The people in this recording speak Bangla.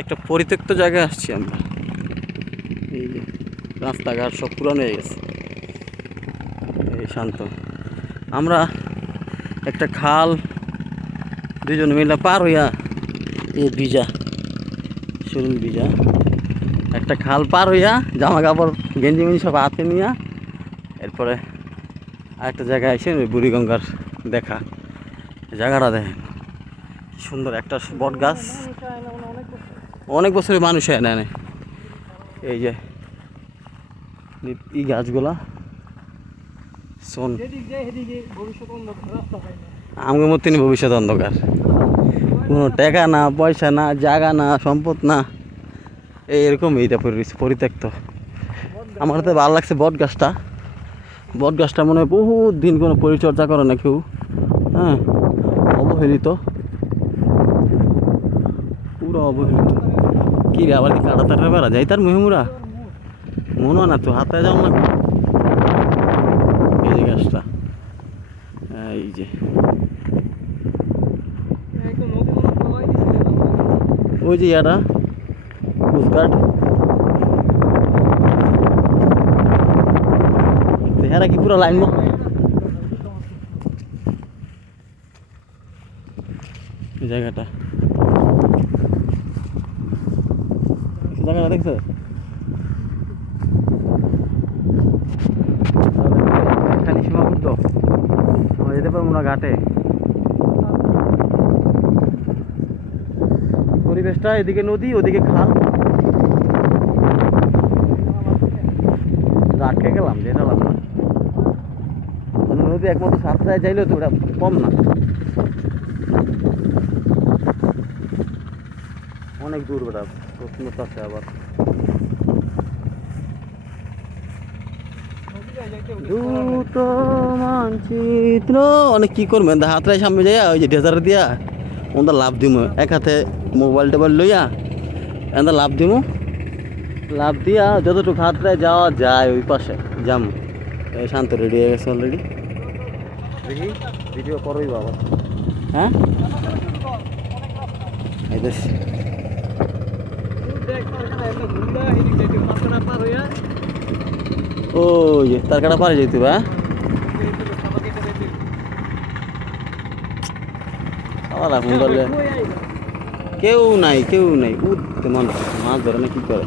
একটা পরিত্যক্ত জায়গায় আসছি আমরা। এই যে রাস্তাঘাট সব পুরানো হয়ে গেছে। এই শান্ত। আমরা একটা খাল দুজন মিলে পার হইয়া এই ভিজা শরীর ভিজা একটা খাল পার হইয়া জামা কাপড় গেঞ্জি মেঞ্জি সব হাতে নিয়া এরপরে আরেকটা জায়গায় এসে ওই বুড়িগঙ্গার দেখা। জায়গাটা দেখেন। সুন্দর একটা বট গাছ। অনেক বছরের মানুষ হয় না। এই যে ই- ই গাছগুলা, শোন। আমার মতনই ভবিষ্যৎ অন্ধকার। কোনো টাকা না, পয়সা না, জায়গা না, সম্পদ না এই এরকম এইটা পরি- পরিত্যক্ত। আমার তো ভালো লাগছে বট গাছটা। বট গাছটা মনে হয় বহুত দিন কোনো পরিচর্যা করে না কেউ। হ্যাঁ অবহেলিত। পুরো অবহেলিত। কি রে, আবার কাটা তাটা বেড়া? যাই তার মেহমুরা মনে না তো হাতে যাও না। এই গাছটা। এই যে। ওই যে ইয়াটা কোস্টগার্ড হেরা কি পুরো লাইন জায়গাটা এই জায়গাটা দেখছ? খালি সীমাবদ্ধ। আমরা যেতে পারব না ঘাটে। পরিবেশটা এদিকে নদী, ওদিকে খাল। আটকে গেলাম যেতাম না। মানে নদী একমাত্র সাতটায় চাইলেও তো ওটা কম না। অনেক দূর বেটা প্রশ্ন আছে আবার। দ্রুত মানচিত্র। অনেক কি করবেন হাতরাই সামনে যাইয়া ওই যে ডেজার দিয়া ওদের লাভ দিমু। এক হাতে মোবাইল টোবাইল লইয়া এন্দা লাভ দিমু। লাভ দিয়া যতটুকু হাতরায় যাওয়া যায় ওই পাশে যাম। এই শান্ত রেডি হয়ে গেছে অলরেডি দেখি ভিডিও করোই বাবা। হ্যাঁ? এই দেখ। ও যে তার কাটা পারে যেতে বা আবার এখন ধরলে কেউ নাই কেউ নাই উঠতে মানুষ মাছ ধরে না কি করে